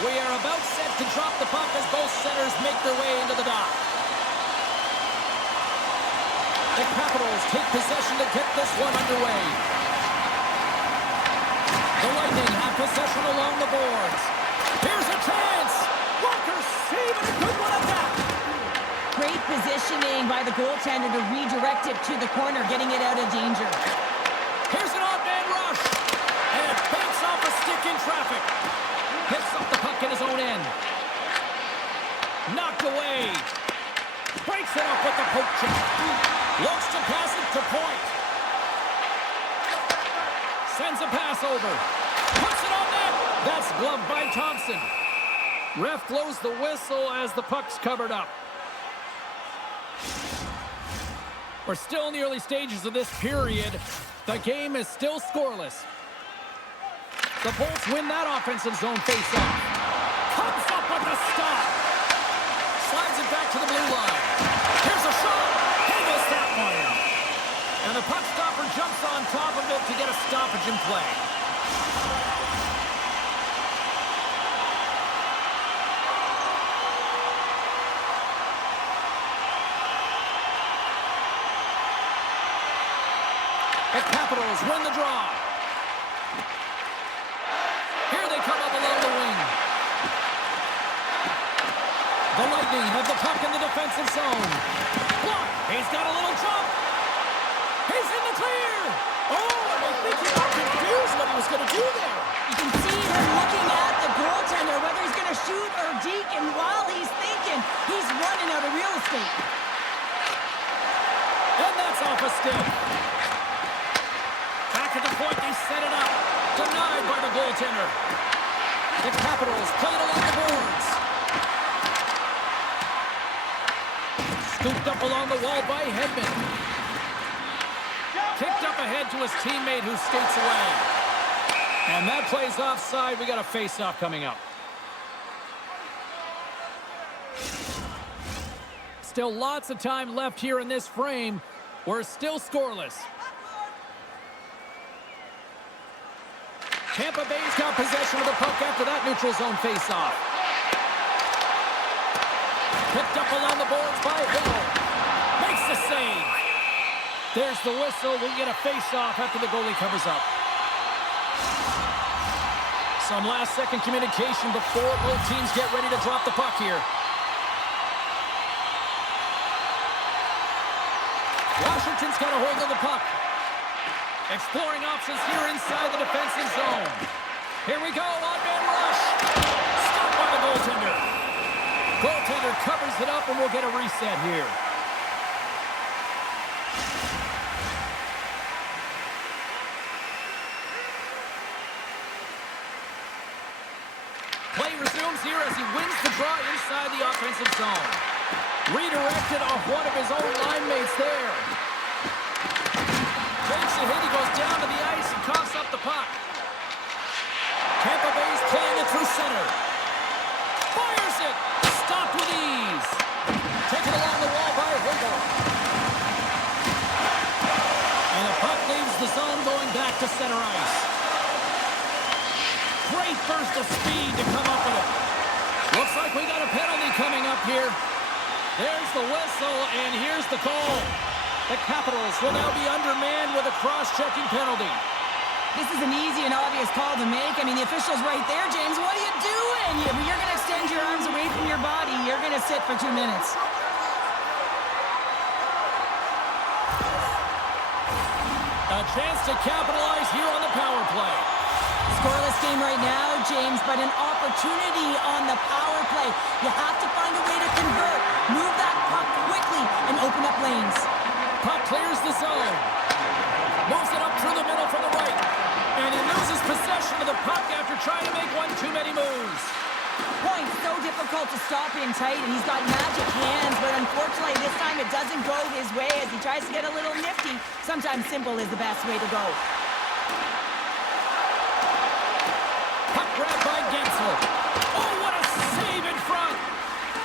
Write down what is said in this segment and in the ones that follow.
We are about set to drop the puck as both centers make their way into the dock. The Capitals take possession to get this one underway. The Lightning have possession along the boards. Here's a chance. Walker saving a good one at that. Great positioning by the goaltender to redirect it to the corner, getting it out of danger. Here's an odd-man rush. And it banks off a stick in traffic. Picks up the puck in his own end. Knocked away. Breaks it up with the poke check. Looks to pass it to point. Sends a pass over. Puts it on net. That's gloved by Thompson. Ref blows the whistle as the puck's covered up. We're still in the early stages of this period. The game is still scoreless. The Bolts win that offensive zone faceoff. Comes up with the stop. Slides it back to the blue line. Here's a shot. He missed that one. And the puck stopper jumps on top of it to get a stoppage in play. The Capitals win the draw. Here they come up along the wing. The Lightning have the puck in the defensive zone. Block. He's got a little jump. He's in the clear. Oh, and I think he got confused what he was going to do there. You can see him looking at the goaltender, whether he's going to shoot or deke, and while he's thinking, he's running out of real estate. And that's off a stick. Back at the point, they set it up. Denied by the goaltender. The Capitals play it along the boards. Scooped up along the wall by Hedman. Kicked up ahead to his teammate who skates away. And that play's offside. We got a face-off coming up. Still lots of time left here in this frame. We're still scoreless. Tampa Bay's got possession of the puck after that neutral zone faceoff. Picked up along the boards by Hill. Makes the save. There's the whistle. We'll get a faceoff after the goalie covers up. Some last-second communication before both teams get ready to drop the puck here. Washington's got a hold of the puck. Exploring options here inside the defensive zone. Here we go, odd-man rush. Stopped by the goaltender. Goaltender covers it up, and we'll get a reset here. Play resumes here as he wins the draw inside the offensive zone. Redirected off one of his own line mates there. Takes a hit, he goes down to the ice and coughs up the puck. Tampa Bay's playing it through center. Fires it! Stopped with ease. Taken along the wall by Hagel. And the puck leaves the zone going back to center ice. Great burst of speed to come up with it. Looks like we got a penalty coming up here. There's the whistle, and here's the call. The Capitals will now be undermanned with a cross-checking penalty. This is an easy and obvious call to make. I mean, the official's right there, James. What are you doing? You're going to extend your arms away from your body. You're going to sit for 2 minutes. A chance to capitalize here on the power play. Scoreless game right now, James, but an opportunity on the power play. You have to find a way to convert. Move that puck quickly and open up lanes. Puck clears the zone. Moves it up through the middle from the right. And he loses possession of the puck after trying to make one too many moves. Point so difficult to stop in tight, and he's got magic hands, but unfortunately this time it doesn't go his way as he tries to get a little nifty. Sometimes simple is the best way to go. Puck grabbed by Gensel. Oh, what a save in front.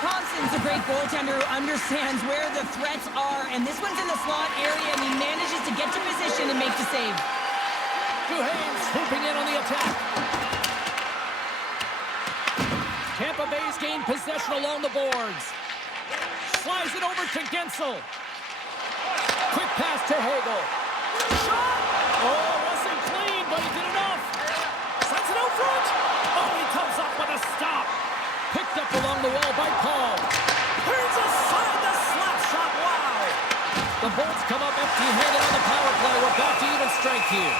Thompson's a great goaltender who understands where the threats are, and this one's in the slot area, and he manages to get to position and make the save. Duhaime swooping in on the attack. Tampa Bay's gained possession along the boards. Slides it over to Gensel. Quick pass to Hagel. Shot! Oh, wasn't clean, but he did enough. Sends it out front. Oh, he comes up with a stop. Picked up along the wall by Paul. Here's a side to slap shot. Wow! The Bolts come up empty-handed on the power play. We're back to even strength here.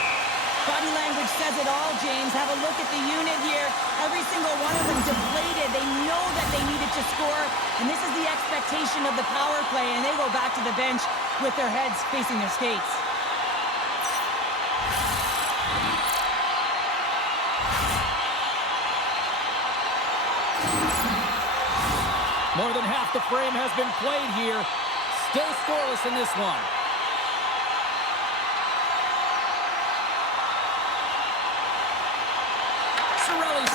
Body language says it all, James. Have a look at the unit here. Every single one of them deflated. They know that they needed to score, and this is the expectation of the power play, and they go back to the bench with their heads facing their skates. More than half the frame has been played here. Still scoreless in this one.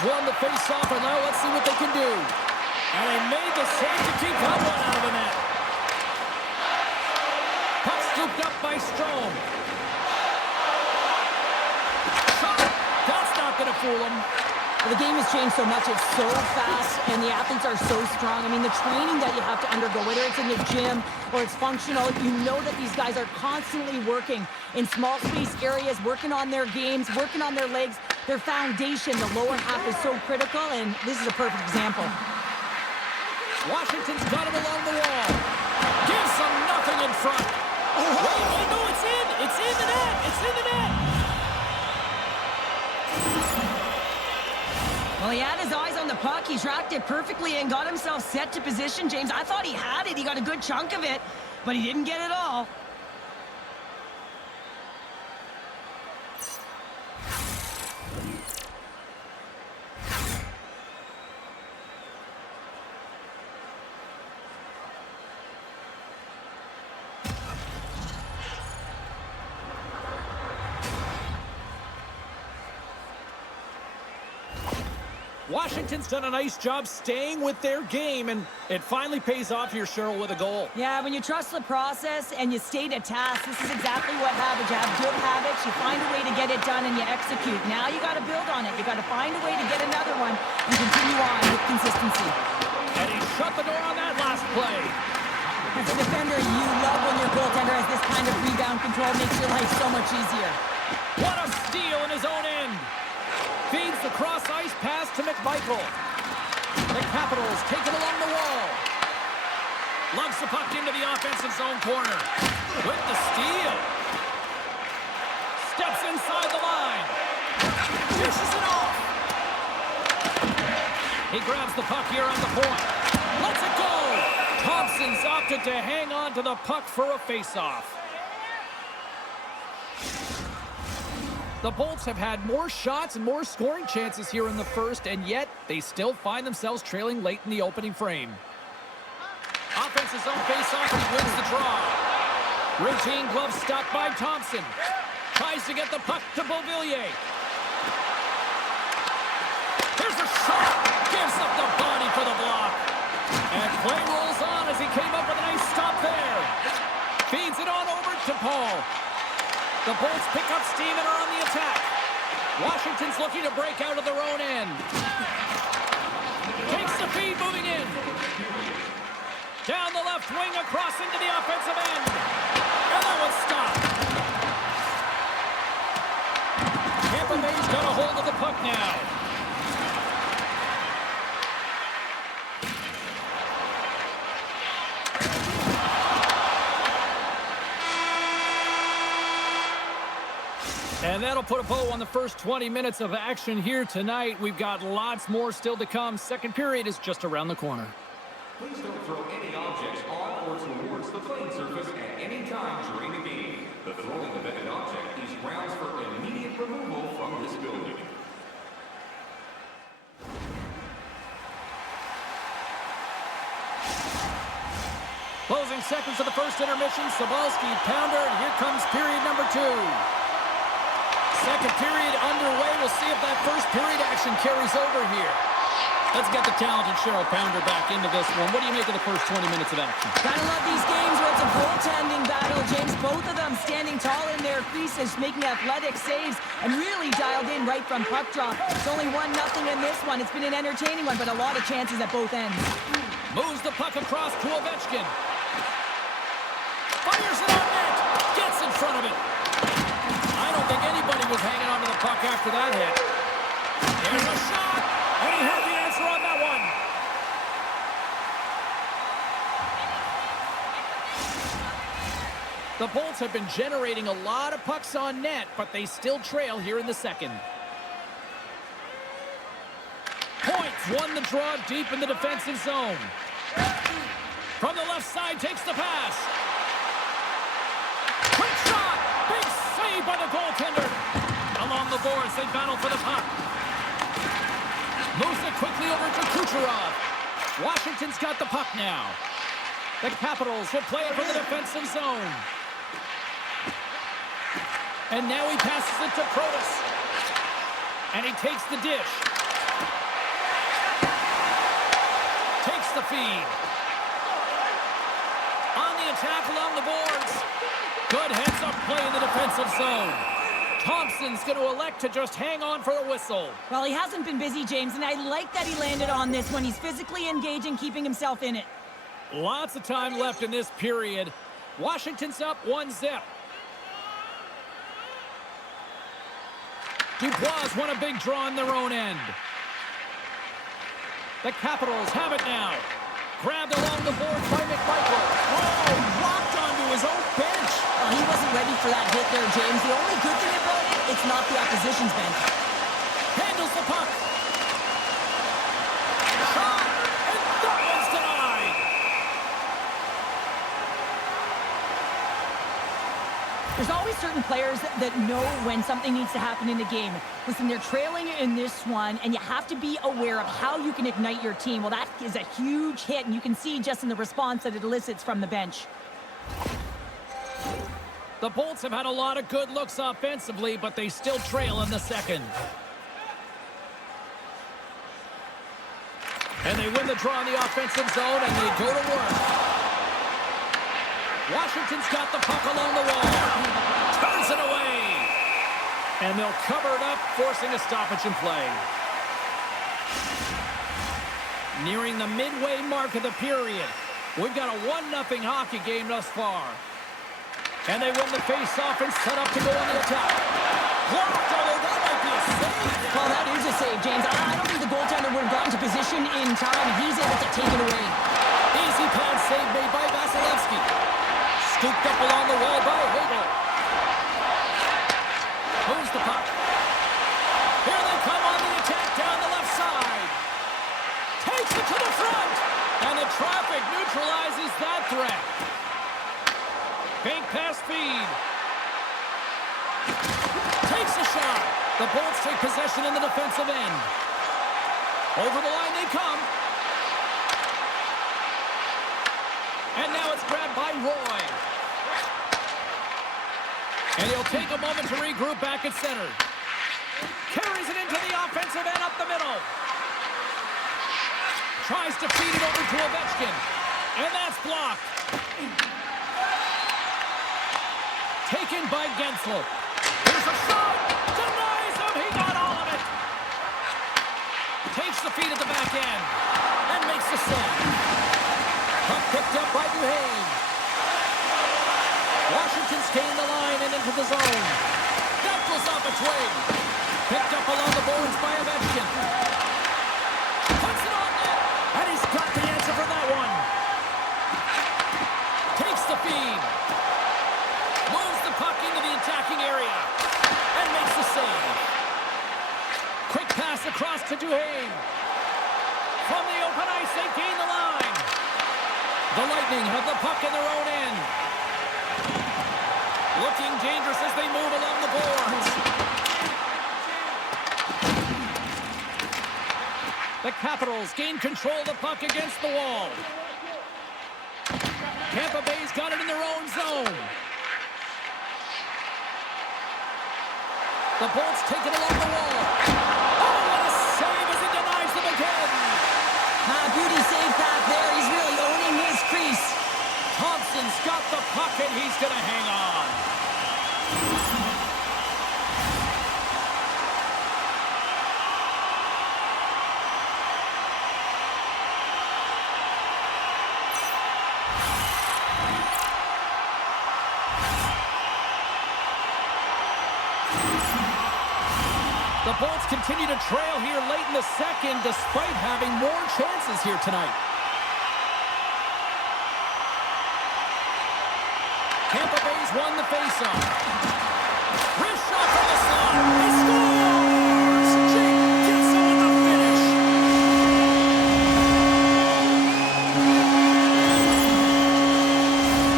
Won the face-off, and now let's see what they can do. And they made the save to keep that one out of the net. Puck scooped up by Strome. Shot! That's not going to fool him. Well, the game has changed so much. It's so fast, and the athletes are so strong. I mean, the training that you have to undergo, whether it's in the gym or it's functional, you know that these guys are constantly working in small space areas, working on their games, working on their legs. Their foundation, the lower half, is so critical, and this is a perfect example. Washington's got it along the wall. Gives them nothing in front. Wait, no, it's in. It's in the net. It's in the net. Well, he had his eyes on the puck. He tracked it perfectly and got himself set to position, James. I thought he had it. He got a good chunk of it, but he didn't get it all. Washington's done a nice job staying with their game, and it finally pays off here, Cheryl, with a goal. Yeah, when you trust the process and you stay to task, this is exactly what happens. You have good habits, you find a way to get it done, and you execute. Now you got to build on it. You got to find a way to get another one and continue on with consistency. And he shut the door on that last play. As a defender, you love when your goaltender has this kind of rebound control. Makes your life so much easier. What a steal in his own end. Feeds the cross-ice pass to McMichael. The Capitals take it along the wall. Lugs the puck into the offensive zone corner. With the steal. Steps inside the line. Dishes it off. He grabs the puck here on the point. Lets it go. Thompson's opted to hang on to the puck for a face-off. The Bolts have had more shots and more scoring chances here in the first, and yet they still find themselves trailing late in the opening frame. Offense's own face-off, he wins the draw. Routine glove stop by Thompson. Tries to get the puck to Beauvillier. Here's a shot. Gives up the body for the block. And play rolls on as he came up with a nice stop there. Feeds it on over to Paul. The Bolts pick up steam and are on the attack. Washington's looking to break out of their own end. Takes the feed, moving in. Down the left wing, across into the offensive end. And that one's stopped. Tampa Bay's got a hold of the puck now. And that'll put a bow on the first 20 minutes of action here tonight. We've got lots more still to come. Second period is just around the corner. Please don't throw any objects on or towards the playing surface at any time during the game. The throwing of any object is grounds for immediate removal from this building. Closing seconds of the first intermission. Sobalski, pounder, and here comes period number 2. Second period underway. We'll see if that first period action carries over here. Let's get the talented Cheryl Pounder back into this one. What do you make of the first 20 minutes of action? Gotta love these games where it's a goaltending battle, James. Both of them standing tall in their creases, making athletic saves, and really dialed in right from puck drop. It's only 1-0 in this one. It's been an entertaining one, but a lot of chances at both ends. Moves the puck across to Ovechkin. Fires it on net. Gets in front of it. I don't think anybody was hanging onto the puck after that hit. There's a shot, and he had the answer on that one. The Bolts have been generating a lot of pucks on net, but they still trail here in the second. Points won the draw deep in the defensive zone. From the left side, takes the pass. Quick shot! Big save by the goaltender. Along the boards, they battle for the puck. Moves it quickly over to Kucherov. Washington's got the puck now. The Capitals will play it from the defensive zone. And now he passes it to Protas. And he takes the dish. Takes the feed. On the attack along the boards. Good heads-up play in the defensive zone. Thompson's going to elect to just hang on for the whistle. Well, he hasn't been busy, James, and I like that he landed on this one. He's physically engaging, keeping himself in it. Lots of time left in this period. Washington's up 1-0. Dubois won a big draw on their own end. The Capitals have it now. Grabbed along the boards by McMichael. Oh, rocked onto his own bench. Well, he wasn't ready for that hit there, James. The only good thing about it, it's not the opposition's bench. Handles the puck. Shot, and that one's denied. There's always certain players that know when something needs to happen in a game. Listen, they're trailing in this one, and you have to be aware of how you can ignite your team. Well, that is a huge hit, and you can see just in the response that it elicits from the bench. The Bolts have had a lot of good looks offensively, but they still trail in the second. And they win the draw in the offensive zone, and they go to work. Washington's got the puck along the wall. Turns it away. And they'll cover it up, forcing a stoppage in play. Nearing the midway mark of the period. We've got a 1-0 hockey game thus far. And they win the face-off and set up to go on the attack. Blocked, although that might be a save. Well, that is a save, James. I don't think the goaltender would have gotten to position in time. He's able to take it away. Easy pad save made by Vasilevsky. Scooped up along the wall by Hagel. Moves the puck. Here they come on the attack down the left side. Takes it to the front. And the traffic neutralizes that threat. Bank pass feed. Takes a shot. The Bolts take possession in the defensive end. Over the line they come. And now it's grabbed by Roy. And he'll take a moment to regroup back at center. Carries it into the offensive end up the middle. Tries to feed it over to Ovechkin. And that's blocked. Taken by Gensel. Here's a shot. Denies him. He got all of it. Takes the feed at the back end. And makes the save. Puck picked up by Duhaime. Washington's gained the line and into the zone. That goes off its wing. Picked up along the boards by Ovechkin. Puts it on net. And he's got the answer for that one. Takes the feed. Moves the puck into the attacking area. And makes the save. Quick pass across to Duhaime. From the open ice, they gain the line. The Lightning have the puck in their own end. Looking dangerous as they move along the boards. The Capitals gain control of the puck against the wall. Tampa Bay's got it in their own zone. The Bolts take it along the wall. Oh, what a save as he denies them again. The Bolts continue to trail here late in the second despite having more chances here tonight. Tampa Bay's won the faceoff. Wrist shot from the slot. He scores! Jake gets him with the finish.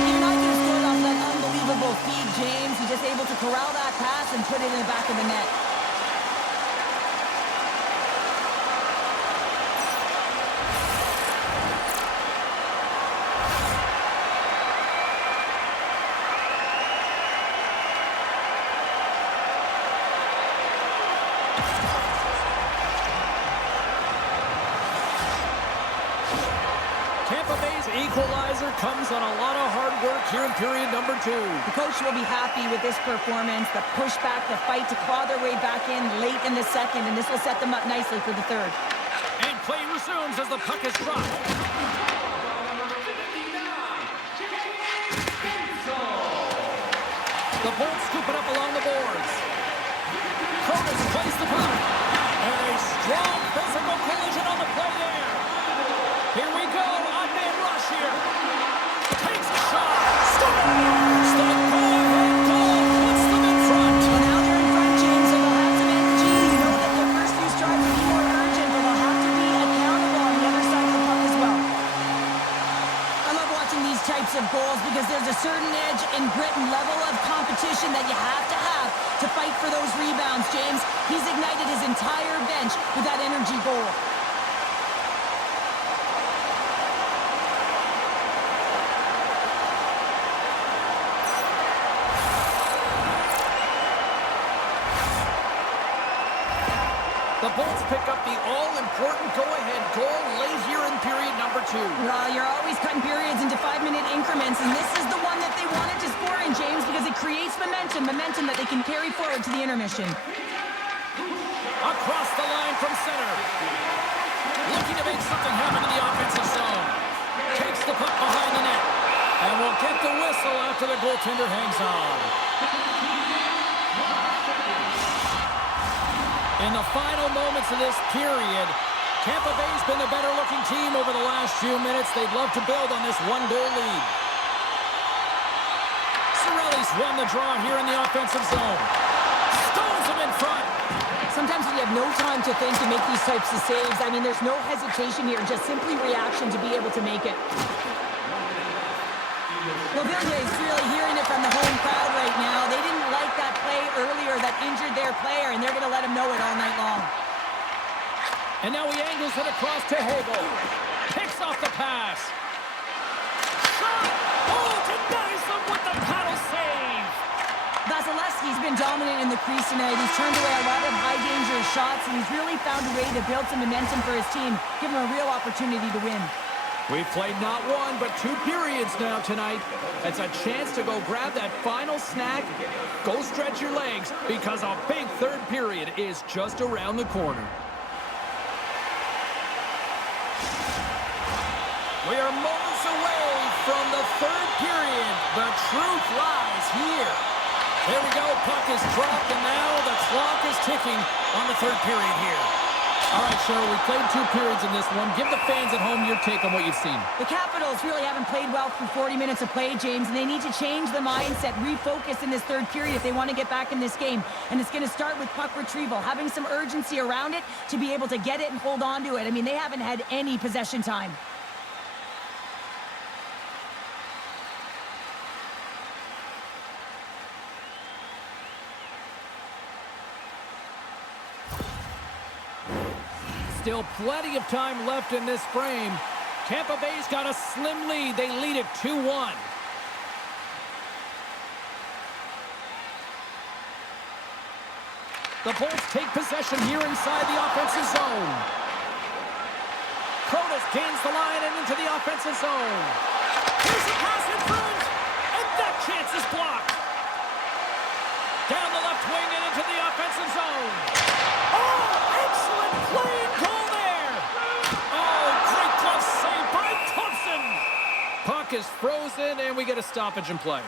Even I could have scored off that unbelievable feed, James. He's just able to corral that pass and put it in the back of the net. Tampa Bay's equalizer comes on a lot of hard work here in period number 2. The coach will be happy with this performance, the pushback, the fight to claw their way back in late in the second, and this will set them up nicely for the third. And play resumes as the puck is dropped. The Bolts scoop it up along the boards. Curtis plays the puck. And a strong physical collision on the play there. Here we go, odd-man rush here. Takes a shot. Scores! The go-ahead goal puts them in front. Well, now they're in front, James, so they'll have some energy. You know that their first few strides will be more urgent, but they'll have to be accountable on the other side of the puck as well. I love watching these types of goals because there's a certain edge and grit and level of competition that you have to fight for those rebounds, James. He's ignited his entire bench with that energy goal. The Bolts pick up the all-important go-ahead goal late here in period number 2. Well, you're always cutting periods into 5-minute increments, and this is the one that they wanted to score in, James, because it creates momentum that they can carry forward to the intermission. Across the line from center. Looking to make something happen in the offensive zone. Takes the puck behind the net. And will get the whistle after the goaltender hangs on. In the final moments of this period, Tampa Bay's been the better-looking team over the last few minutes. They'd love to build on this one-goal lead. Cirelli's won the draw here in the offensive zone. Stones him in front. Sometimes when you have no time to think to make these types of saves, I mean, there's no hesitation here, just simply reaction to be able to make it. Well, Villiers is really hearing it from the home crowd right now. They didn't like that play earlier that injured their player, and they're going to let him know it all night long. And now he angles it across to Hagel. Picks off the pass. Shot! Oh, denies him with the paddle save! Vasilevsky's been dominant in the crease tonight. He's turned away a lot of high-danger shots, and he's really found a way to build some momentum for his team, give him a real opportunity to win. We've played not one, but 2 periods now tonight. It's a chance to go grab that final snack, go stretch your legs, because a big third period is just around the corner. We are moments away from the third period. The truth lies here. There we go, puck is dropped, and now the clock is ticking on the third period here. All right, Cheryl, we played 2 periods in this one. Give the fans at home your take on what you've seen. The Capitals really haven't played well for 40 minutes of play, James, and they need to change the mindset, refocus in this third period if they want to get back in this game. And it's going to start with puck retrieval, having some urgency around it to be able to get it and hold on to it. I mean, they haven't had any possession time. Still plenty of time left in this frame. Tampa Bay's got a slim lead. They lead it 2-1. The Bolts take possession here inside the offensive zone. Curtis gains the line and into the offensive zone. Here's a pass in front, and that chance is blocked. Down the left wing and into the offensive zone. Oh, excellent play and goal there. Oh, great glove save by Thompson. Puck is frozen, and we get a stoppage in play.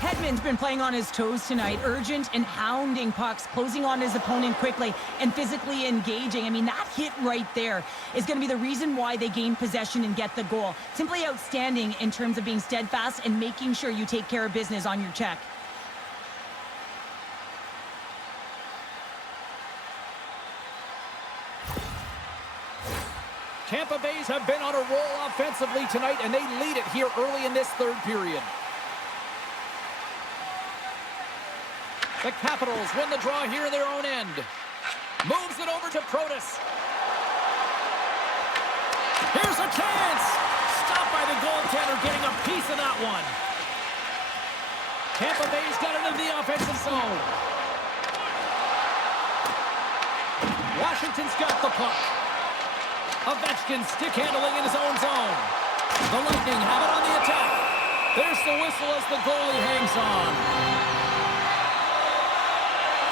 Head Edmund's been playing on his toes tonight, urgent and hounding pucks, closing on his opponent quickly and physically engaging. I mean, that hit right there is going to be the reason why they gain possession and get the goal. Simply outstanding in terms of being steadfast and making sure you take care of business on your check. Tampa Bay's have been on a roll offensively tonight, and they lead it here early in this third period. The Capitals win the draw here in their own end. Moves it over to Protas. Here's a chance. Stopped by the goaltender, getting a piece of that one. Tampa Bay's got it in the offensive zone. Washington's got the puck. Ovechkin stick handling in his own zone. The Lightning have it on the attack. There's the whistle as the goalie hangs on.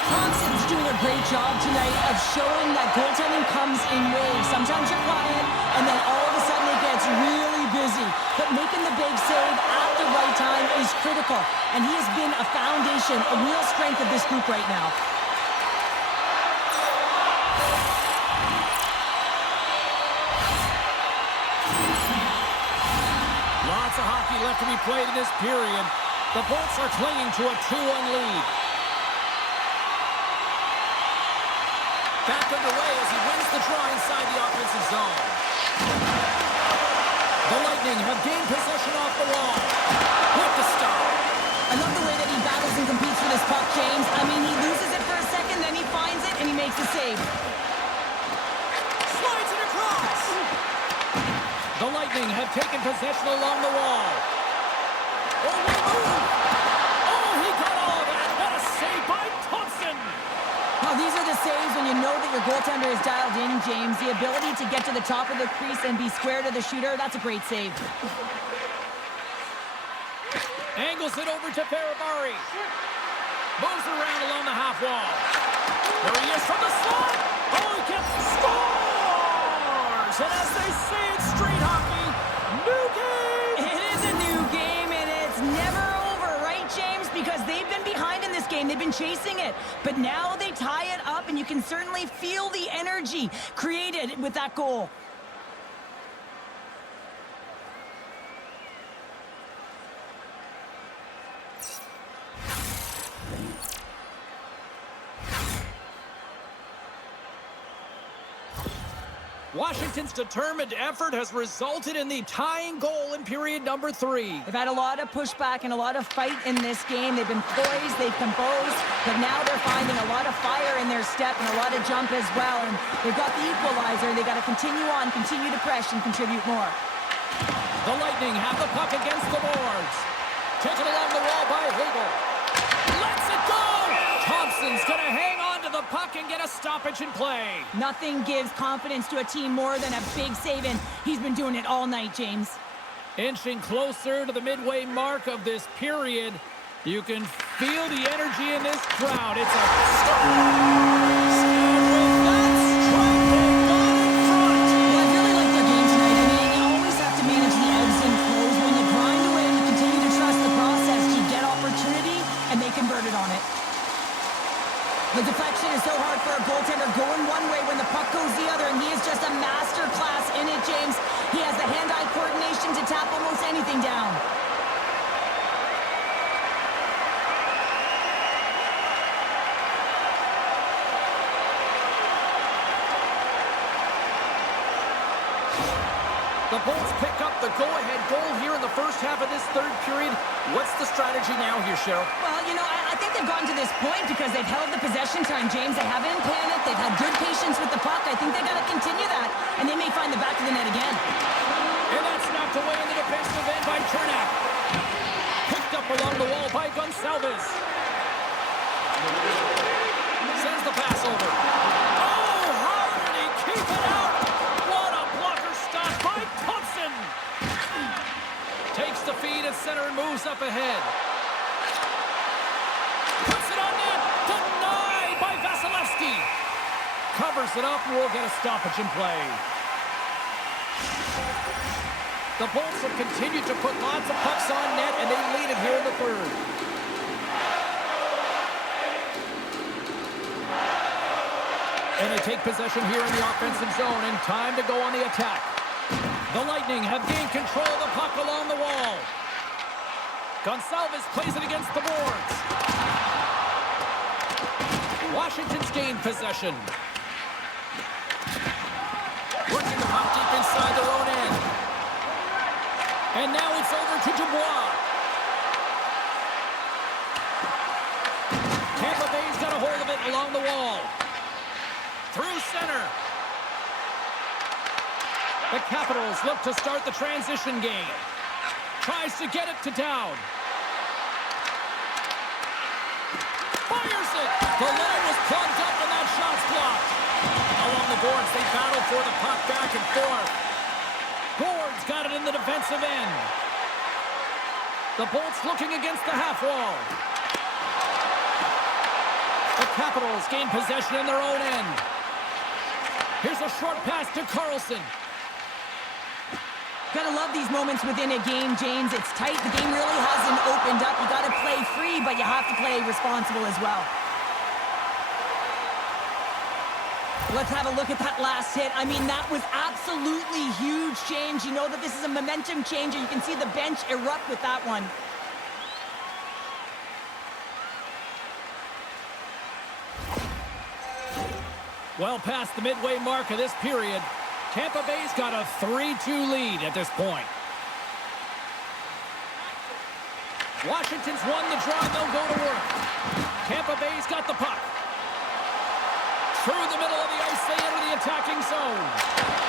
Thompson's doing a great job tonight of showing that goaltending comes in waves. Sometimes you're quiet, and then all of a sudden it gets really busy. But making the big save at the right time is critical. And he has been a foundation, a real strength of this group right now. Lots of hockey left to be played in this period. The Bolts are clinging to a 2-1 lead. Back underway as he wins the draw inside the offensive zone. The Lightning have gained possession off the wall. With the stop. I love the way that he battles and competes for this puck, James. I mean, he loses it for a second, then he finds it, and he makes the save. Slides it across. The Lightning have taken possession along the wall. Oh, what a move! Oh, he got all of that. What a save by Thompson! Now, these are the saves when you know that your goaltender is dialed in, James. The ability to get to the top of the crease and be square to the shooter, that's a great save. Angles it over to Ferrabari. Moves around along the half wall. There he is from the slot. Oh, he gets scores! And as they say in street hockey, new game! It is a new game, and it's never over, right, James? Because they've been behind in this game. They've been chasing it. But now they tie it up, and you can certainly feel the energy created with that goal. Washington's determined effort has resulted in the tying goal in period number 3. They've had a lot of pushback and a lot of fight in this game. They've been poised, they've composed, but now they're finding a lot of fire in their step and a lot of jump as well. And they've got the equalizer. They've got to continue on, continue to press and contribute more. The Lightning have the puck against the boards. Taken along the wall by Hagel. Lets it go! Thompson's going to hang on to the puck and get a stoppage in play. Nothing gives confidence to a team more than a big save, and he's been doing it all night, James. Inching closer to the midway mark of this period. You can feel the energy in this crowd. It's a scores! And with that strike, they've gone in front. Well, I really like their game tonight. I mean, you always have to manage the ebbs and flows. When you grind away and you continue to trust the process, you get opportunity, and they converted on it. The deflection is so hard for a goaltender, going one way when the puck goes the other, and he is just a master class in it, James. He has the hand-eye coordination to tap almost anything down. The Bolts pick up the go-ahead goal here in the first half of this third period. What's the strategy now here, Cheryl? Well, you know, I think they've gotten to this point because they've held the possession time, James. They haven't panicked. They've had good patience with the puck. I think they've got to continue that, and they may find the back of the net again. And that's knocked away in the defensive end by Chernak. Picked up along the wall by Gonçalves. Sends the pass over. Oh, how did he keep it out? What a blocker stop by Thompson. Takes the feed at center and moves up ahead. Puts it on net. Denied by Vasilevsky. Covers it up and will get a stoppage in play. The Bolts have continued to put lots of pucks on net, and they lead it here in the third. And they take possession here in the offensive zone, and time to go on the attack. The Lightning have gained control of the puck along the wall. Gonçalves plays it against the boards. Washington's gained possession. Working the puck deep inside their own end. And now it's over to Dubois. Tampa Bay's got a hold of it along the wall. Through center. The Capitals look to start the transition game. Tries to get it to Dowd. Fires it. The line was plugged up and that shot's blocked. Along the boards, they battle for the puck back and forth. Gord's got it in the defensive end. The Bolts looking against the half wall. The Capitals gain possession in their own end. Here's a short pass to Carlson. Gotta love these moments within a game, James. It's tight. The game really hasn't opened up. You gotta play free, but you have to play responsible as well. Let's have a look at that last hit. I mean, that was absolutely huge change. You know that this is a momentum changer. You can see the bench erupt with that one. Well past the midway mark of this period, Tampa Bay's got a 3-2 lead at this point. Washington's won the draw, and they'll go to work. Tampa Bay's got the puck. Through the middle of the ice, they enter the attacking zone.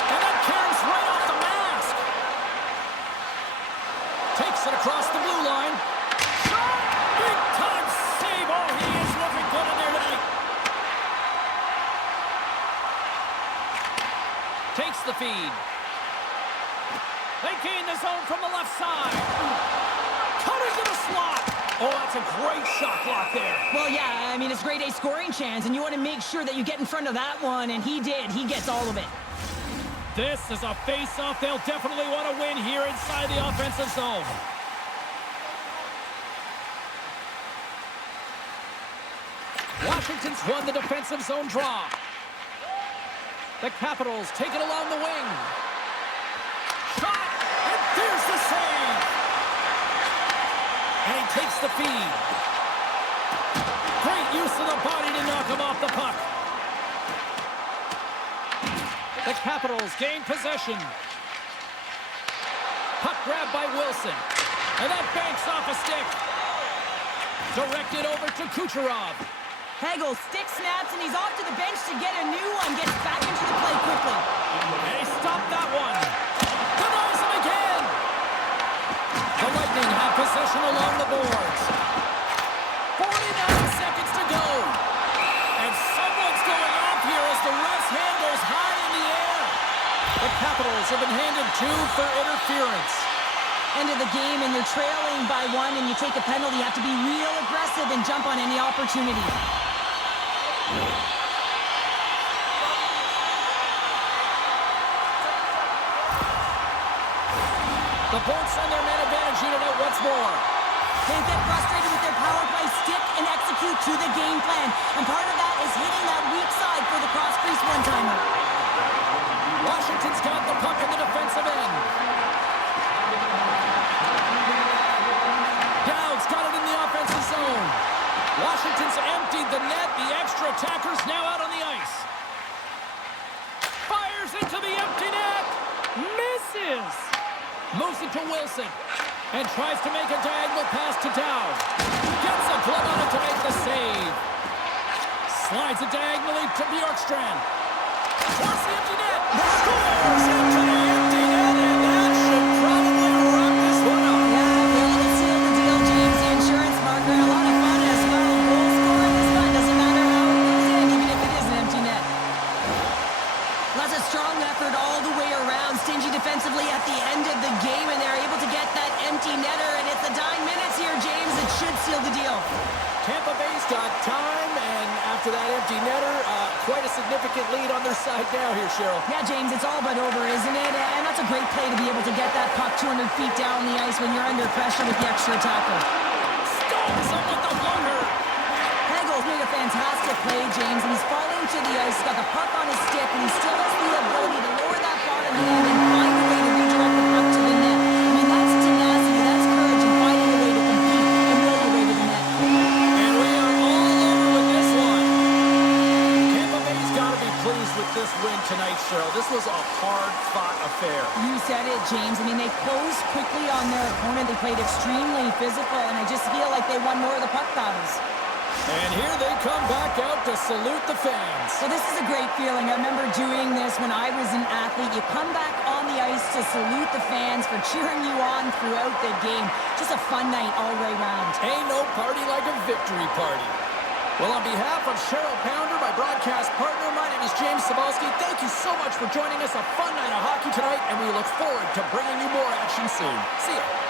And that carries right off the mask. Takes it across the blue line. Shot! Big time save. Oh, he is looking good in there tonight. Takes the feed. They gain the zone from the left side. Cut into the slot. Oh, that's a great shot block there. Well, yeah, I mean, it's grade A scoring chance, and you want to make sure that you get in front of that one, and he did. He gets all of it. This is a face-off they'll definitely want to win here inside the offensive zone. Washington's won the defensive zone draw. The Capitals take it along the wing. Shot! And there's the save! And he takes the feed. Great use of the body to knock him off the puck. The Capitals gain possession. Puck grabbed by Wilson. And that banks off a stick. Directed over to Kucherov. Hagel stick snaps, and he's off to the bench to get a new one. Gets back into the play quickly. And he stopped that one. Denies him again. The Lightning have possession along the boards. 49 seconds to go. And someone's going off here as the ref's hand goes high in the air. The Capitals have been handed 2 for interference. End of the game, and you're trailing by 1, and you take a penalty. You have to be real aggressive and jump on any opportunity. The Bolts send their man advantage unit out once more. They get frustrated with their power play, stick and execute to the game plan. And part of that is hitting that weak side for the cross-crease one-timer. Washington's got the puck in the defensive end. Dowd's got it in the offensive zone. Washington's emptied the net. The extra attacker's now out on the ice. Fires into the empty net. Misses. Moves it to Wilson. And tries to make a diagonal pass to Dowd. Gets a glove on it to make the save. Slides it diagonally to Bjorkstrand. Towards the empty net. Scores into the empty net. And that should probably wrap this one up. Yeah, well, it sealed the deal, James. The insurance marker, a lot of fun as well. Goal scoring is fun. Doesn't matter how it goes in, even if it is an empty net. That's a strong effort all the way around. Stingy defensively at the end of the game, and they're able to get that empty netter. And it's the dying minutes here, James. It should seal the deal. Tampa Bay's got time, and after that empty netter, quite a significant lead on their side now here, Cheryl. Yeah, James, it's all but over, isn't it? And that's a great play to be able to get that puck 200 feet down the ice when you're under pressure with the extra attacker. Stones up with the floater. Hegel's played a fantastic play, James, and he's falling to the ice. He's got the puck on his stick, and he still has the ability to lower that bottom hand and find a way to redirect the puck to the net. I mean, that's tenacity, that's courage, and finding a way to compete and will your way to the net. And we are all over with this one. Tampa Bay's got to be pleased with this win tonight, Cheryl. This was a hard-fought affair. You said it, James. I mean, they closed quickly on their opponent. They played extremely physical, and I just feel like they won more of the puck battles. And here they come back out to salute the fans. So this is a great feeling. I remember doing this when I was an athlete. You come back on the ice to salute the fans for cheering you on throughout the game. Just a fun night all the way around. Ain't no party like a victory party. Well, on behalf of Cheryl Pounder, my broadcast partner, my name is James Cebulski. Thank you so much for joining us. A fun night of hockey tonight, and we look forward to bringing you more action soon. See ya.